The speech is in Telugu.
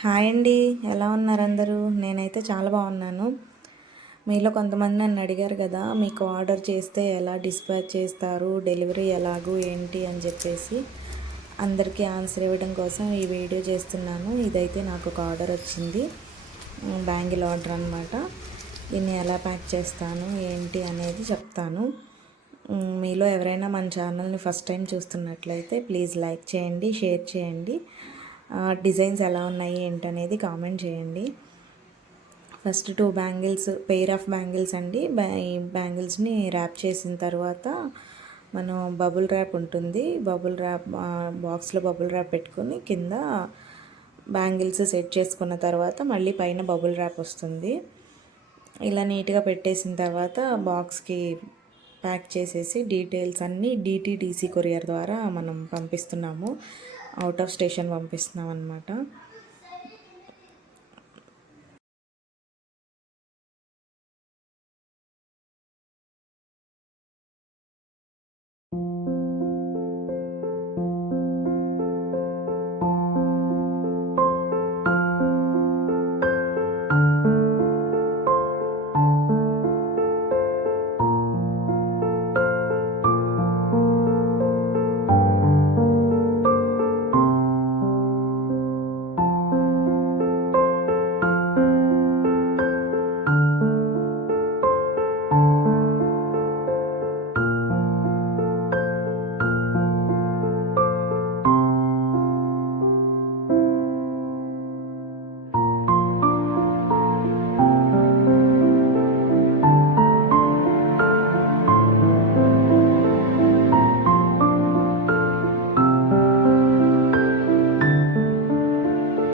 హాయ్ అండి. ఎలా ఉన్నారు అందరూ? నేనైతే చాలా బాగున్నాను. మీలో కొంతమంది నన్ను అడిగారు కదా, మీకు ఆర్డర్ చేస్తే ఎలా డిస్పాచ్ చేస్తారు, డెలివరీ ఎలాగూ ఏంటి అని చెప్పేసి అందరికీ ఆన్సర్ ఇవ్వడం కోసం ఈ వీడియో చేస్తున్నాను. ఇదైతే నాకు ఒక ఆర్డర్ వచ్చింది, బ్యాంగిల్ ఆర్డర్ అనమాట. దీన్ని ఎలా ప్యాక్ చేస్తాను ఏంటి అనేది చెప్తాను. మీలో ఎవరైనా మన ఛానల్ని ఫస్ట్ టైం చూస్తున్నట్లయితే ప్లీజ్ లైక్ చేయండి, షేర్ చేయండి. డిజైన్స్ ఎలా ఉన్నాయి ఏంటనేది కామెంట్ చేయండి. First 2 bangles, pair of bangles అండి. ఈ బ్యాంగిల్స్ని ర్యాప్ చేసిన తర్వాత మనం బబుల్ ర్యాప్ ఉంటుంది, బబుల్ ర్యాప్ బాక్స్లో బబుల్ ర్యాప్ పెట్టుకొని కింద బ్యాంగిల్స్ సెట్ చేసుకున్న తర్వాత మళ్ళీ పైన బబుల్ ర్యాప్ వస్తుంది. ఇలా నీట్గా పెట్టేసిన తర్వాత బాక్స్కి ప్యాక్ చేసేసి డీటెయిల్స్ అన్నీ DTDC కొరియర్ ద్వారా మనం పంపిస్తున్నాము, అవుట్ ఆఫ్ స్టేషన్ పంపిస్తున్నాం అనమాట.